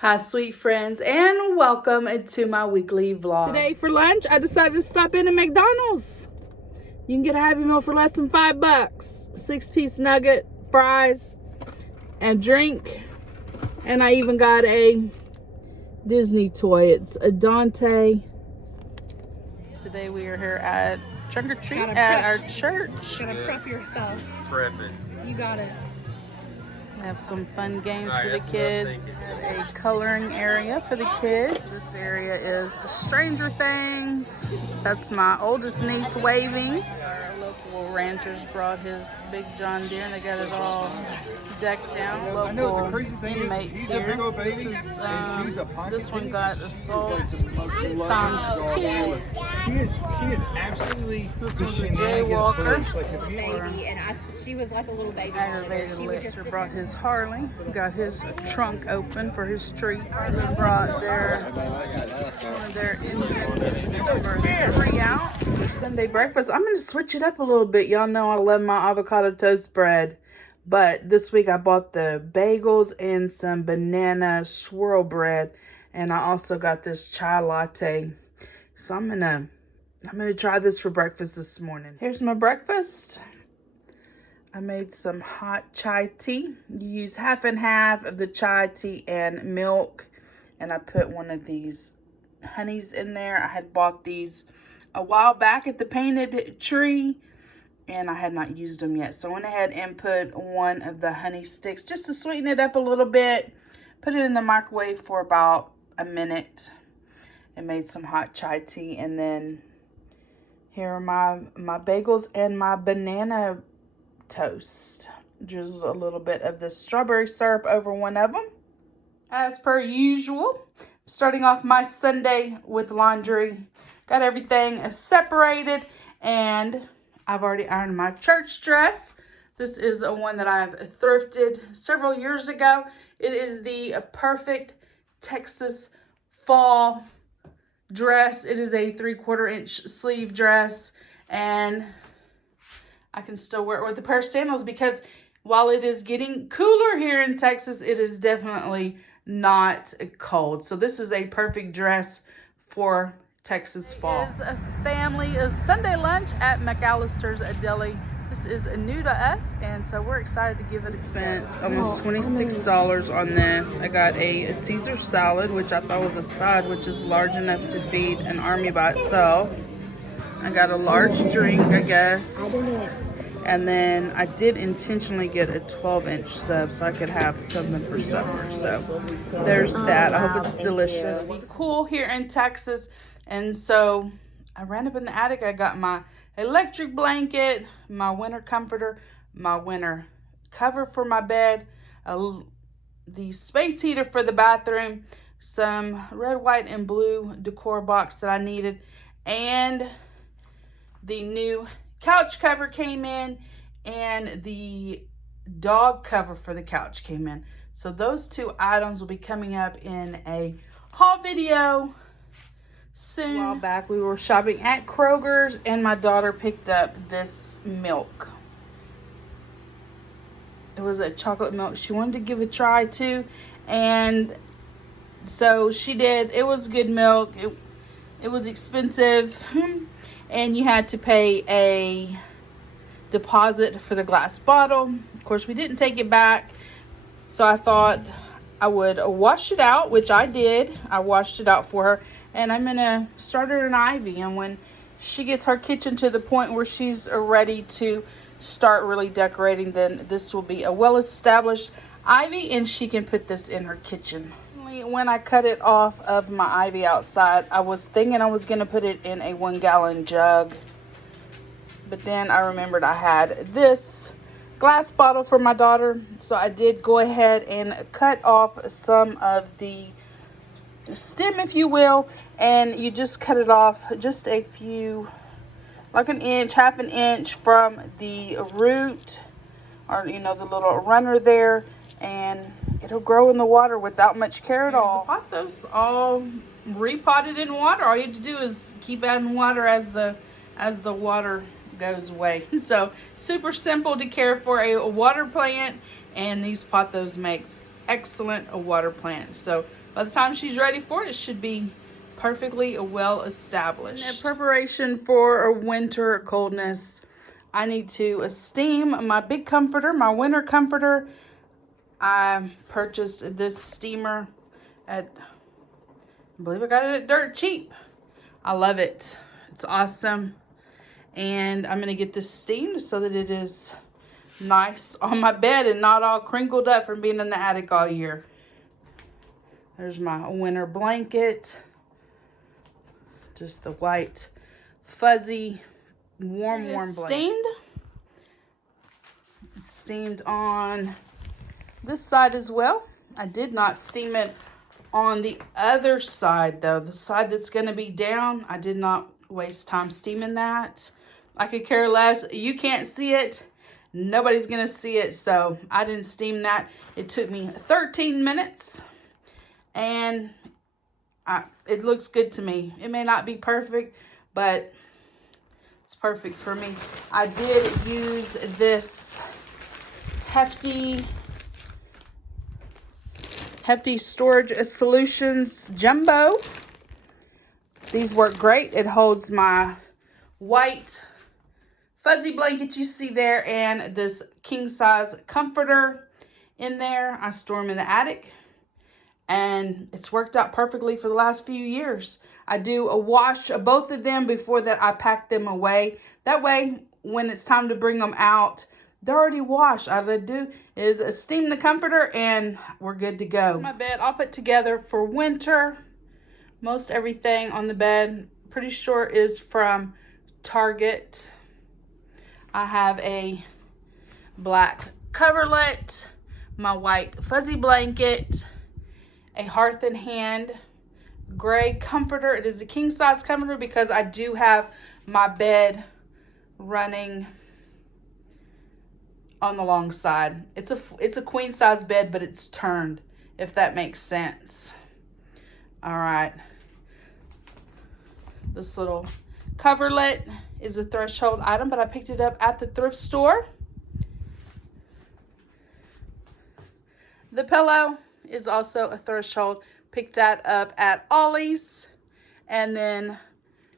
Hi sweet friends, and welcome to my weekly vlog. Today for lunch I decided to stop in at McDonald's. You can get a Happy Meal for less than $5. 6-piece nugget, fries, and drink. And I even got a Disney toy. It's a Dante. Today we are here at Trick or Treat at our church. Gotta prep yourself. Prepping. You got it. We have some fun games for the kids, a coloring area for the kids. This area is Stranger Things. That's my oldest niece waving. Our local ranchers brought his big John Deere and they got it all decked down. Local inmates here. This one got assault times 2. She is absolutely. This one's a jaywalker. Baby, and she was like a little baby. Aggravated lister brought his Harley, got his trunk open for his treat. They brought their Indian curry out for Sunday breakfast. I'm gonna switch it up a little bit. Y'all know I love my avocado toast bread, but this week I bought the bagels and some banana swirl bread, and I also got this chai latte. So I'm gonna try this for breakfast this morning. Here's my breakfast. I made some hot chai tea. You use half and half of the chai tea and milk. And I put one of these honeys in there. I had bought these a while back at the Painted Tree, and I had not used them yet. So I went ahead and put one of the honey sticks just to sweeten it up a little bit. Put it in the microwave for about a minute and made some hot chai tea. And then here are my bagels and my banana toast. Just a little bit of the strawberry syrup over one of them. As per usual, starting off my Sunday with laundry. Got everything separated, and I've already ironed my church dress. This is a one that I've thrifted several years ago. It is the perfect Texas fall dress. It is a 3/4 inch sleeve dress, and I can still wear it with a pair of sandals because while it is getting cooler here in Texas, it is definitely not cold. So this is a perfect dress for Texas fall. It is a Sunday lunch at McAlister's Deli. This is new to us, and so we're excited to give it a spent almost $26 on this. I got a Caesar salad, which I thought was a side, which is large enough to feed an army by itself. I got a large drink, I guess. And then I did intentionally get a 12-inch sub so I could have something for supper. So there's that. I hope it's delicious. It's cool here in Texas. And so I ran up in the attic. I got my electric blanket, my winter comforter, my winter cover for my bed, the space heater for the bathroom, some red, white, and blue decor box that I needed, and the new couch cover came in, and the dog cover for the couch came in. So those two items will be coming up in a haul video soon. A while back we were shopping at Kroger's, and my daughter picked up this milk. It was a chocolate milk. She wanted to give it a try too, and so she did. It was good milk. It was expensive, and you had to pay a deposit for the glass bottle. Of course, we didn't take it back, so I thought I would wash it out, which I did. I washed it out for her, and I'm gonna start her an ivy, and when she gets her kitchen to the point where she's ready to start really decorating, then this will be a well-established ivy, and she can put this in her kitchen. When I cut it off of my ivy outside, I was thinking I was going to put it in a 1-gallon jug. But then I remembered I had this glass bottle for my daughter. So I did go ahead and cut off some of the stem, if you will. And you just cut it off just a few, like an inch, half an inch from the root, or the little runner there. And it'll grow in the water without much care at all. The pothos all repotted in water. All you have to do is keep adding water as the water goes away. So super simple to care for a water plant, and these pothos makes excellent water plants. So by the time she's ready for it, it should be perfectly well established. In preparation for a winter coldness, I need to steam my big comforter, my winter comforter. I purchased this steamer at, I believe I got it at Dirt Cheap. I love it. It's awesome. And I'm going to get this steamed so that it is nice on my bed and not all crinkled up from being in the attic all year. There's my winter blanket. Just the white, fuzzy, warm blanket. Steamed. It's steamed on this side as well. I did not steam it on the other side though. The side that's going to be down, I did not waste time steaming that. I could care less. You can't see it. Nobody's going to see it. So I didn't steam that. It took me 13 minutes. And it looks good to me. It may not be perfect, but it's perfect for me. I did use this hefty Storage Solutions Jumbo. These work great. It holds my white fuzzy blanket you see there and this king size comforter in there. I store them in the attic and it's worked out perfectly for the last few years. I do a wash of both of them before that I pack them away. That way when it's time to bring them out, they're already washed. All I do is steam the comforter and we're good to go. Here's my bed all put together for winter. Most everything on the bed, pretty sure, is from Target. I have a black coverlet, my white fuzzy blanket, a Hearth and Hand gray comforter. It is a king size comforter because I do have my bed running on the long side. It's a queen size bed, but it's turned, if that makes sense. All right. This little coverlet is a threshold item, but I picked it up at the thrift store. The pillow is also a threshold. Picked that up at Ollie's. And then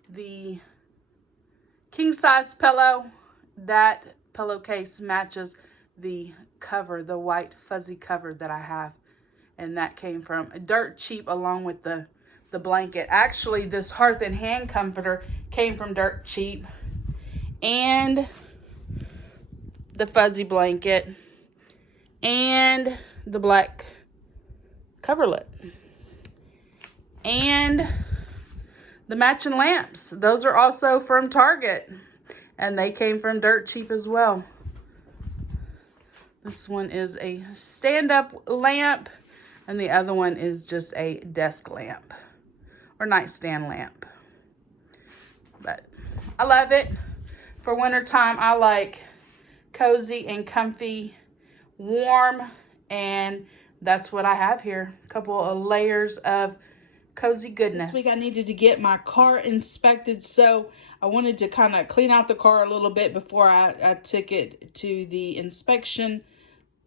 the king size pillow, that pillowcase matches the cover, the white fuzzy cover that I have. And that came from Dirt Cheap along with the blanket. Actually, this Hearth and Hand comforter came from Dirt Cheap. And the fuzzy blanket. And the black coverlet. And the matching lamps. Those are also from Target. And they came from Dirt Cheap as well. This one is a stand-up lamp. And the other one is just a desk lamp. Or nightstand lamp. But I love it. For winter time, I like cozy and comfy, warm. And that's what I have here. A couple of layers of cozy goodness. This week I needed to get my car inspected, so I wanted to kind of clean out the car a little bit before I took it to the inspection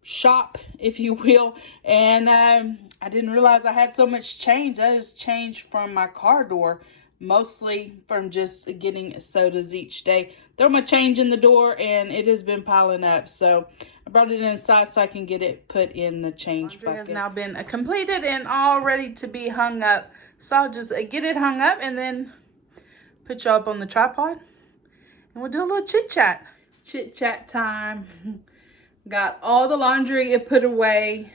shop, if you will. And I didn't realize I had so much change. I just changed from my car door, mostly from just getting sodas each day. Throw my change in the door and it has been piling up, so I brought it inside so I can get it put in the change bucket. Has now been completed and all ready to be hung up. So I'll just get it hung up and then put you up on the tripod. And we'll do a little chit chat. Chit chat time. Got all the laundry put away.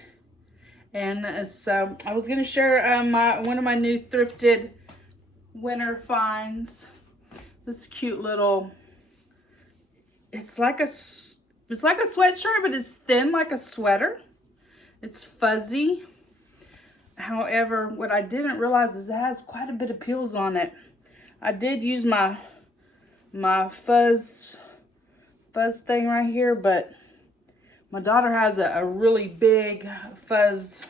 And so I was going to share one of my new thrifted winter finds. This cute little, it's like a sweatshirt, but it's thin like a sweater. It's fuzzy. However, what I didn't realize is it has quite a bit of peels on it. I did use my fuzz thing right here, but my daughter has a really big fuzz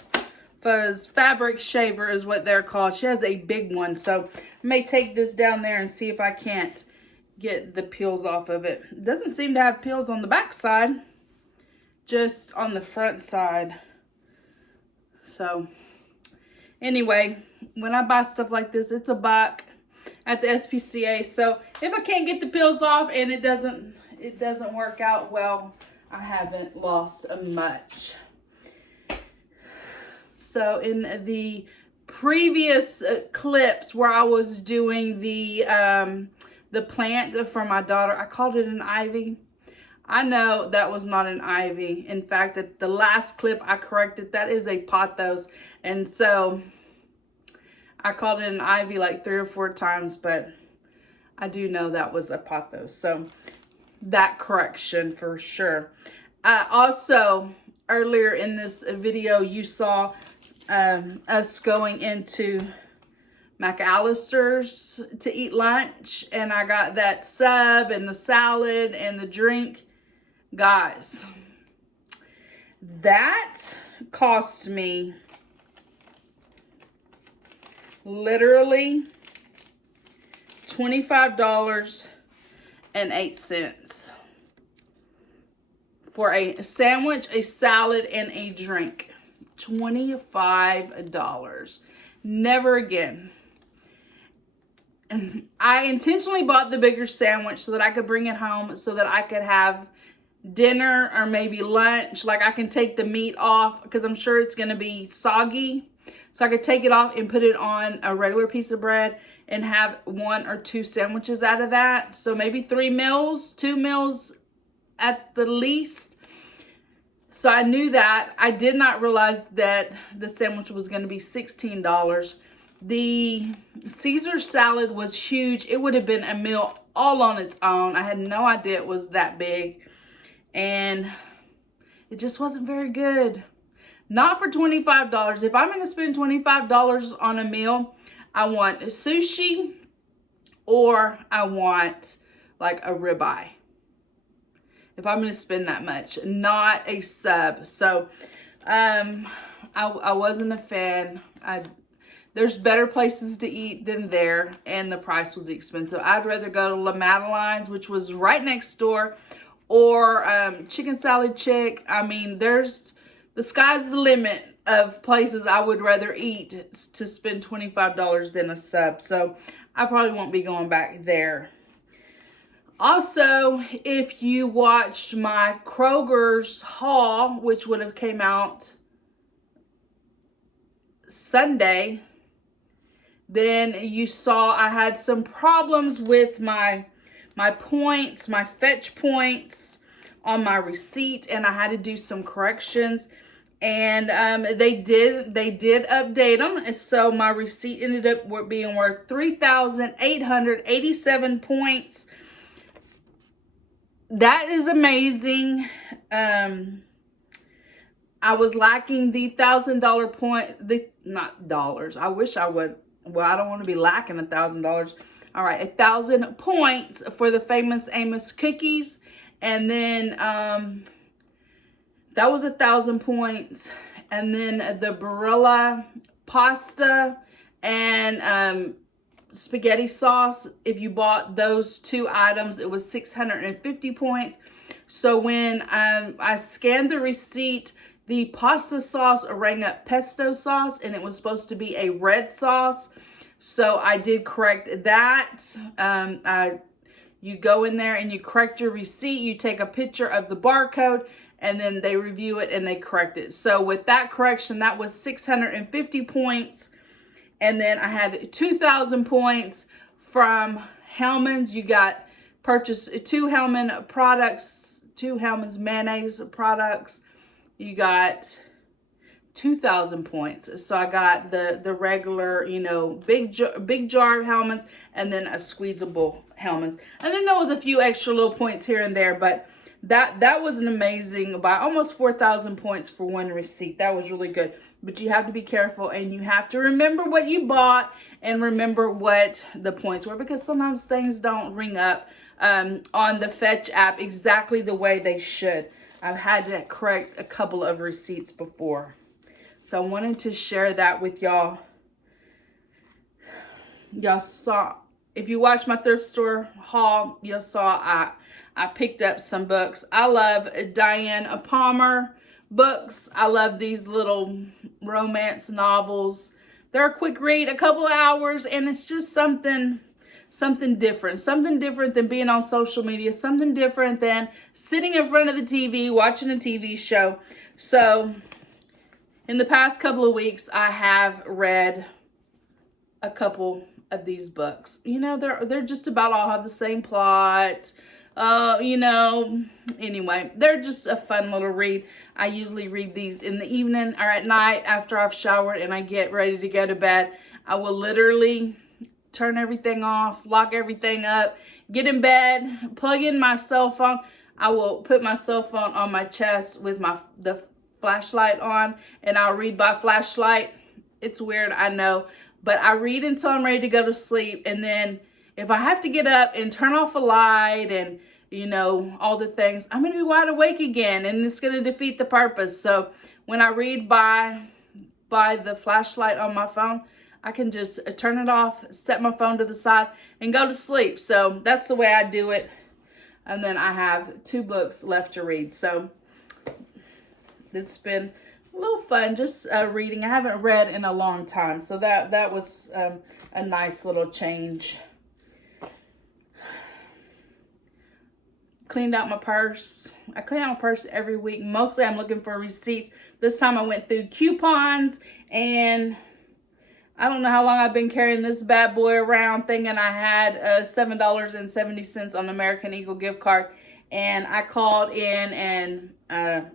fabric shaver is what they're called. She has a big one, so I may take this down there and see if I can't get the peels off of it. It doesn't seem to have peels on the back side, just on the front side. So Anyway, when I buy stuff like this, it's $1 at the SPCA. So if I can't get the peels off and it doesn't work out well, I haven't lost much. So in the previous clips where I was doing the plant for my daughter, I called it an ivy. I know that was not an ivy. In fact, at the last clip I corrected, that is a pothos. And so I called it an ivy like 3 or 4 times, but I do know that was a pothos. So that correction for sure. Also, earlier in this video, you saw us going into McAlister's to eat lunch, and I got that sub and the salad and the drink. Guys, that cost me literally $25.08 for a sandwich, a salad, and a drink. $25. Never again. I intentionally bought the bigger sandwich so that I could bring it home, so that I could have dinner or maybe lunch. Like, I can take the meat off because I'm sure it's going to be soggy. So I could take it off and put it on a regular piece of bread and have 1 or 2 sandwiches out of that. So maybe 3 meals, 2 meals at the least. So I knew that. I did not realize that the sandwich was going to be $16. The Caesar salad was huge. It would have been a meal all on its own. I had no idea it was that big. And it just wasn't very good. Not for $25. If I'm going to spend $25 on a meal, I want sushi or I want like a ribeye. If I'm going to spend that much, not a sub. So I wasn't a fan. There's better places to eat than there, and the price was expensive. I'd rather go to La Madeleine's, which was right next door, or Chicken Salad Chick. I mean, the sky's the limit of places I would rather eat to spend $25 than a sub. So I probably won't be going back there. Also, if you watched my Kroger's haul, which would have came out Sunday, then you saw I had some problems with my points, my fetch points on my receipt, and I had to do some corrections. And they did update them, and so my receipt ended up being worth 3,887 points. That is amazing. I was lacking the $1,000 point, not dollars. I wish I would. Well, I don't want to be lacking $1,000. All right, 1,000 points for the famous Amos cookies, and then that was 1,000 points, and then the Barilla pasta and spaghetti sauce. If you bought those 2 items, it was 650 points. So when I scanned the receipt, the pasta sauce rang up pesto sauce, and it was supposed to be a red sauce. So I did correct that. You go in there and you correct your receipt. You take a picture of the barcode, and then they review it and they correct it. So with that correction, that was 650 points. And then I had 2,000 points from Hellmann's. You got purchased 2 Hellmann products, 2 Hellmann's mayonnaise products. You got 2,000 points. So I got the regular, big jar of Hellmann's, and then a squeezable Hellmann's. And then there was a few extra little points here and there, but that was an amazing, by almost 4,000 points for one receipt. That was really good. But you have to be careful, and you have to remember what you bought and remember what the points were, because sometimes things don't ring up on the Fetch app exactly the way they should. I've had to correct a couple of receipts before. So I wanted to share that with y'all. Y'all saw, if you watched my thrift store haul, you saw I picked up some books. I love Diane Palmer books. I love these little romance novels. they're a quick read, a couple of hours, and it's just something different. Something different than being on social media. Something different than sitting in front of the TV, watching a TV show. So, in the past couple of weeks, I have read a couple of these books. You know, they're just about all have the same plot. You know, anyway, they're just a fun little read. I usually read these in the evening or at night after I've showered and I get ready to go to bed. I will literally turn everything off, lock everything up, get in bed, plug in my cell phone. I will put my cell phone on my chest with the flashlight on, and I'll read by flashlight. It's weird, I know, but I read until I'm ready to go to sleep, and then if I have to get up and turn off a light and, you know, all the things, I'm going to be wide awake again, and it's going to defeat the purpose. So when I read by the flashlight on my phone, I can just turn it off, set my phone to the side, and go to sleep. So that's the way I do it. And then I have 2 books left to read. So it's been a little fun just reading. I haven't read in a long time. So that was a nice little change. Cleaned out my purse. I clean out my purse every week. Mostly I'm looking for receipts. This time I went through coupons, and I don't know how long I've been carrying this bad boy around thinking I had $7.70 on the American Eagle gift card, and I called in and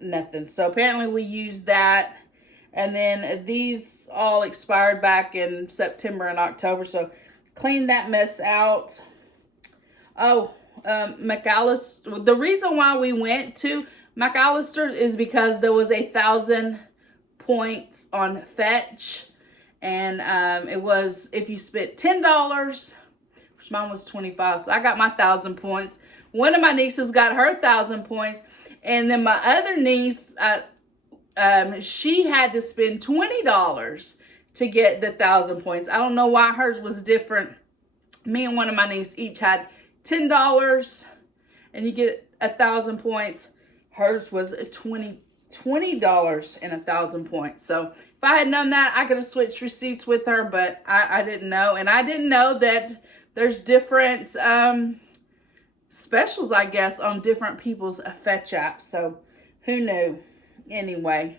nothing. So apparently we used that, and then these all expired back in September and October, so clean that mess out. Oh, McAlister. The reason why we went to McAlister is because there was 1,000 points on Fetch, and it was if you spent $10, which mine was 25, so I got my 1,000 points. One of my nieces got her 1,000 points, and then my other niece, she had to spend $20 to get the 1,000 points. I don't know why hers was different. Me and one of my nieces each had $10, and you get 1,000 points. Hers was $20 and 1,000 points. So if I had known that, I could have switched receipts with her, but I didn't know. And I didn't know that there's different specials, I guess, on different people's Fetch apps. So who knew? Anyway,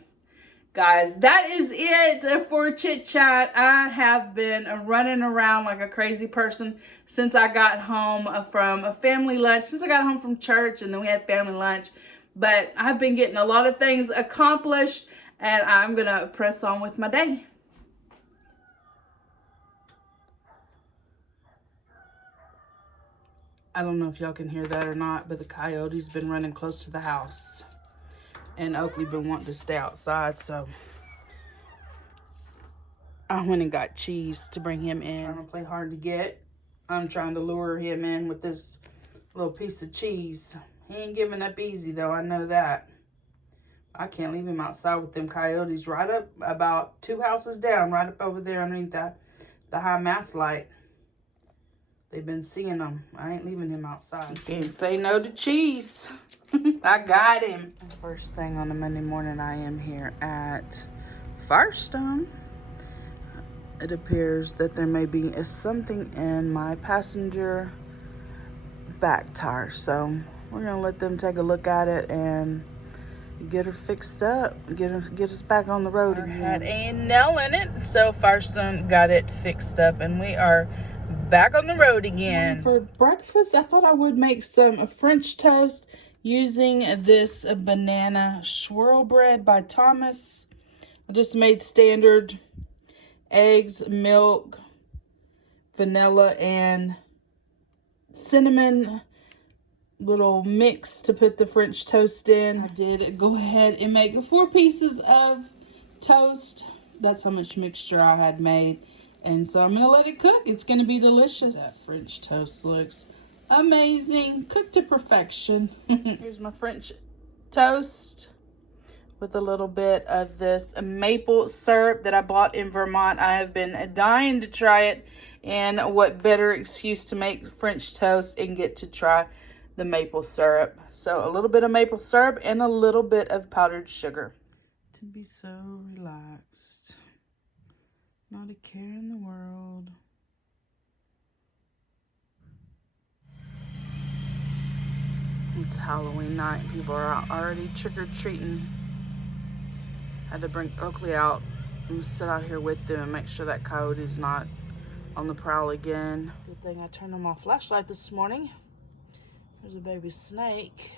guys, that is it for Chit Chat. I have been running around like a crazy person since I got home from a family lunch. Since I got home from church, and then we had family lunch. But I've been getting a lot of things accomplished, and I'm going to press on with my day. I don't know if y'all can hear that or not, but the Coyotes been running close to the house. And Oakley been wanting to stay outside, so I went and got cheese to bring him in. Trying to play hard to get. I'm trying to lure him in with this little piece of cheese. He ain't giving up easy, though. I know that. I can't leave him outside with them coyotes right up about 2 houses down, right up over there underneath the high mast light. They've been seeing them. I ain't leaving him outside. He can't say no to cheese. I got him. First thing on a Monday morning, I am here at Firestone. It appears that there may be something in my passenger back tire. So we're going to let them take a look at it and get her fixed up. Get us back on the road again. Had a nail in it. So Firestone got it fixed up, and we are back on the road again. For breakfast, I thought I would make some French toast using this banana swirl bread by Thomas. I just made standard eggs, milk, vanilla, and cinnamon little mix to put the French toast in. I did go ahead and make 4 pieces of toast. That's how much mixture I had made. And so I'm going to let it cook. It's going to be delicious. That French toast looks amazing. Cooked to perfection. Here's my French toast with a little bit of this maple syrup that I bought in Vermont. I have been dying to try it. And what better excuse to make French toast and get to try the maple syrup. So a little bit of maple syrup and a little bit of powdered sugar. To be so relaxed. Not a care in the world. It's Halloween night. People are out already trick-or-treating. Had to bring Oakley out and sit out here with them and make sure that Coyote's not on the prowl again. Good thing I turned on my flashlight this morning. There's a baby snake.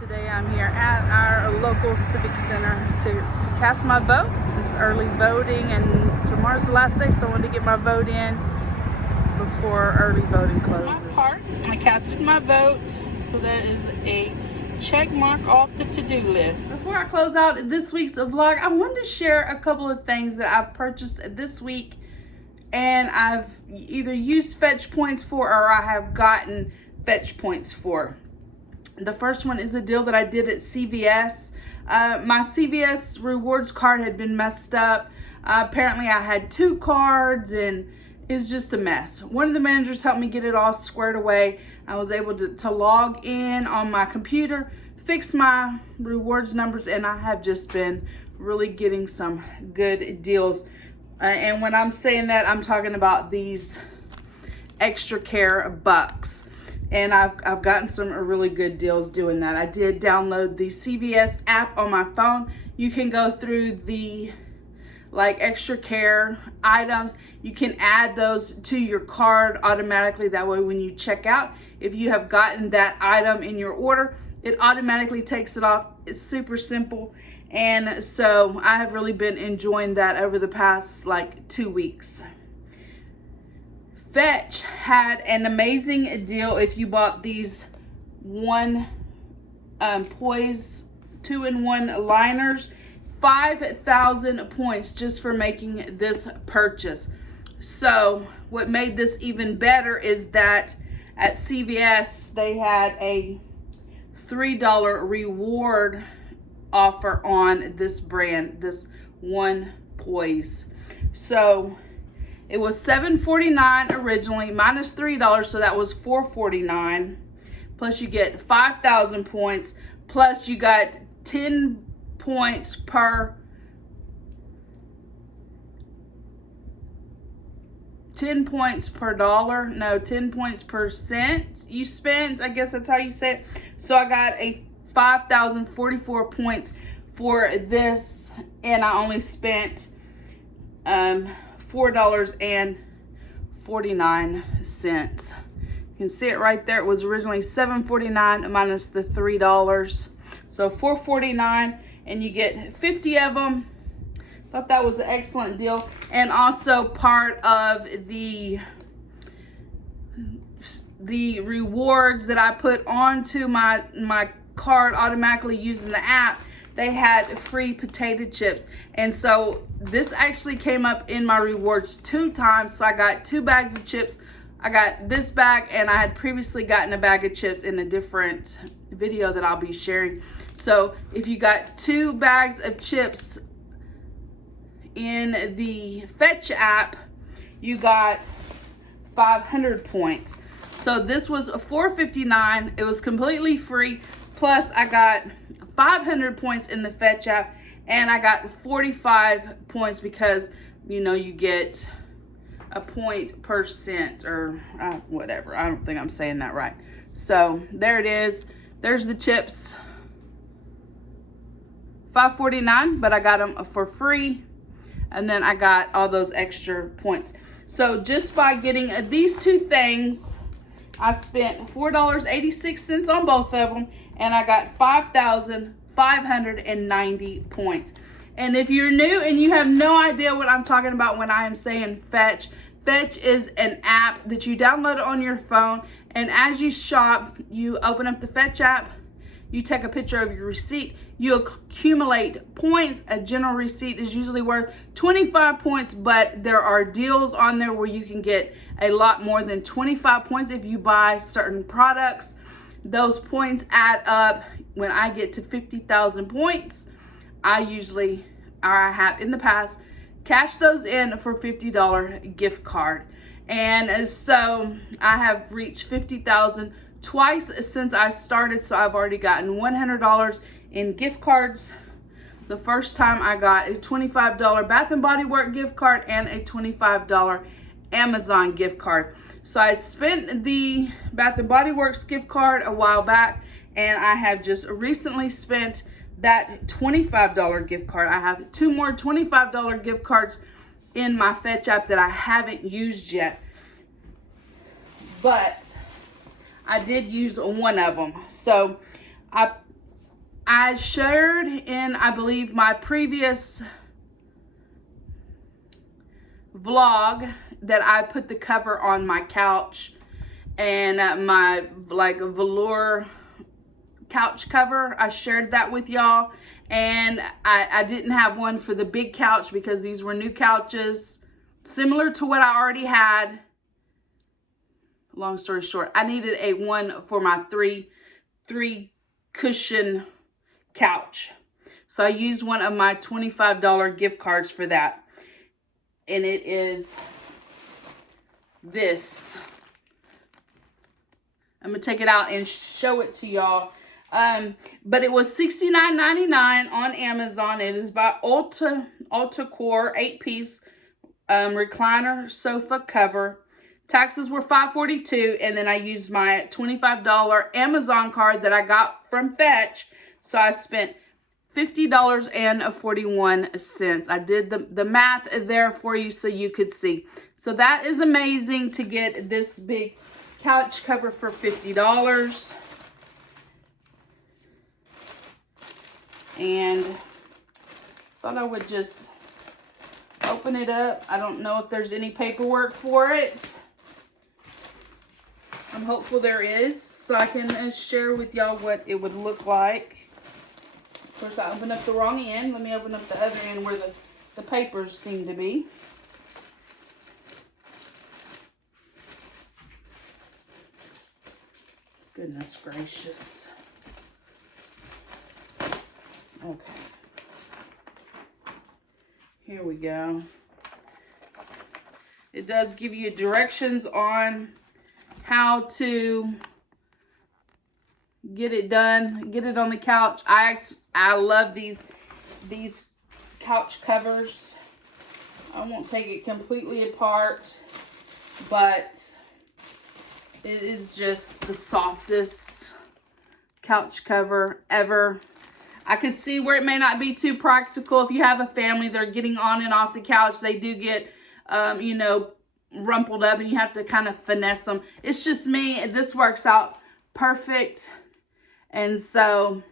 Today I'm here at our local civic center to cast my vote. It's early voting and tomorrow's the last day, so I wanted to get my vote in before early voting closes. My part, I casted my vote, so that is a check mark off the to-do list. Before I close out this week's vlog, I wanted to share a couple of things that I've purchased this week and I've either used fetch points for or I have gotten fetch points for. The first one is a deal that I did at CVS. My CVS rewards card had been messed up. Apparently I had 2 cards and it was just a mess. One of the managers helped me get it all squared away. I was able to log in on my computer, fix my rewards numbers, and I have just been really getting some good deals. And when I'm saying that, I'm talking about these extra care bucks. And I've gotten some really good deals doing that. I did download the CVS app on my phone. You can go through the extra care items. You can add those to your card automatically. That way when you check out, if you have gotten that item in your order, it automatically takes it off. It's super simple. And so I have really been enjoying that over the past 2 weeks. Fetch had an amazing deal if you bought these Poise 2-in-1 liners. 5,000 points just for making this purchase. So what made this even better is that at CVS they had a $3 reward offer on this brand, this one Poise. So it was $7.49 originally, minus $3, so that was $4.49. Plus you get 5,000 points, plus you got 10 points per 10 points per dollar. No, 10 points per cent you spent. I guess that's how you say it. So I got a 5,044 points for this, and I only spent $4.49. You can see it right there. It was originally $7.49 minus the $3. So $4.49, and you get 50 of them. Thought that was an excellent deal. And also part of the rewards that I put onto my card automatically using the app, they had free potato chips. And so this actually came up in my rewards 2 times. So I got 2 bags of chips. I got this bag, and I had previously gotten a bag of chips in a different video that I'll be sharing. So if you got 2 bags of chips in the Fetch app, you got 500 points. So this was $4.59. It was completely free. Plus I got 500 points in the Fetch app, and I got 45 points because, you know, you get a point per cent or whatever. I don't think I'm saying that right. So there it is. There's the chips. $5.49, but I got them for free. And then I got all those extra points. So just by getting these 2 things, I spent $4.86 on both of them, and I got 5,590 points. And if you're new and you have no idea what I'm talking about when I am saying Fetch, Fetch is an app that you download on your phone, and as you shop, you open up the Fetch app, you take a picture of your receipt, you accumulate points. A general receipt is usually worth 25 points, but there are deals on there where you can get a lot more than 25 points if you buy certain products. Those points add up. When I get to 50,000 points, I have in the past cashed those in for $50 gift card. And so I have reached 50,000 twice since I started, so I've already gotten $100 in gift cards the first time I got a $25 Bath and Body Works gift card and a $25 Amazon gift card. So I spent the Bath and Body Works gift card a while back, and I have just recently spent that $25 gift card. I have 2 more $25 gift cards in my Fetch app that I haven't used yet, but I did use one of them. So I shared in, I believe, my previous vlog that I put the cover on my couch, and my like velour couch cover. I shared that with y'all, and I didn't have one for the big couch because these were new couches similar to what I already had. Long story short, I needed a one for my three cushion couch. So I used one of my $25 gift cards for that. And it is this. I'm going to take it out and show it to y'all. But it was $69.99 on Amazon. It is by Ulta Core 8-piece recliner sofa cover. Taxes were $5.42, and then I used my $25 Amazon card that I got from Fetch. So I spent $50.41. I did the math there for you so you could see. So that is amazing to get this big couch cover for $50. And thought I would just open it up. I don't know if there's any paperwork for it. I'm hopeful there is, so I can share with y'all what it would look like. Of course, I opened up the wrong end. Let me open up the other end where the papers seem to be. Goodness gracious. Okay. Here we go. It does give you directions on how to get it done, get it on the couch. I love these couch covers. I won't take it completely apart, but it is just the softest couch cover ever. I could see where it may not be too practical. If you have a family, they're getting on and off the couch. They do get, you know, rumpled up and you have to kind of finesse them. It's just me. This works out perfect. And so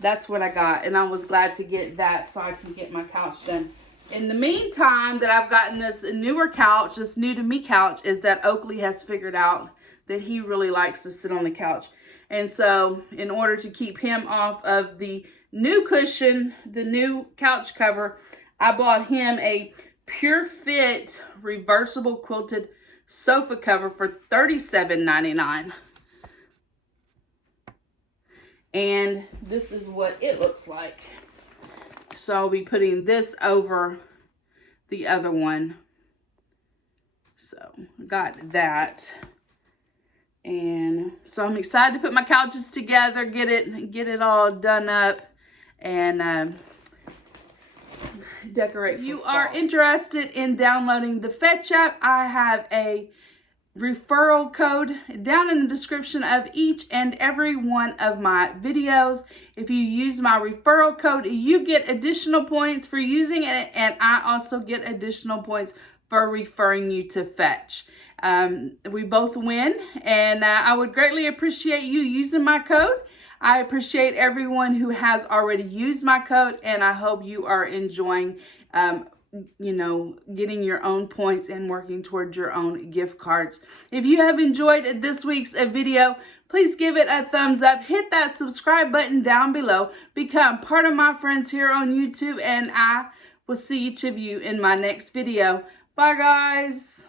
that's what I got. And I was glad to get that so I can get my couch done. In the meantime that I've gotten this newer couch, this new to me couch, is that Oakley has figured out that he really likes to sit on the couch. And so in order to keep him off of the new cushion, the new couch cover, I bought him a Pure Fit reversible quilted sofa cover for $37.99. And this is what it looks like. So I'll be putting this over the other one. So got that. And so I'm excited to put my couches together, get it all done up, and decorate. If you are interested in downloading the Fetch app, I have a referral code down in the description of each and every one of my videos. If you use my referral code, you get additional points for using it, and I also get additional points for referring you to Fetch. We both win, and I would greatly appreciate you using my code. I appreciate everyone who has already used my code, and I hope you are enjoying, you know, getting your own points and working towards your own gift cards. If you have enjoyed this week's video, please give it a thumbs up. Hit that subscribe button down below. Become part of my friends here on YouTube, and I will see each of you in my next video. Bye, guys.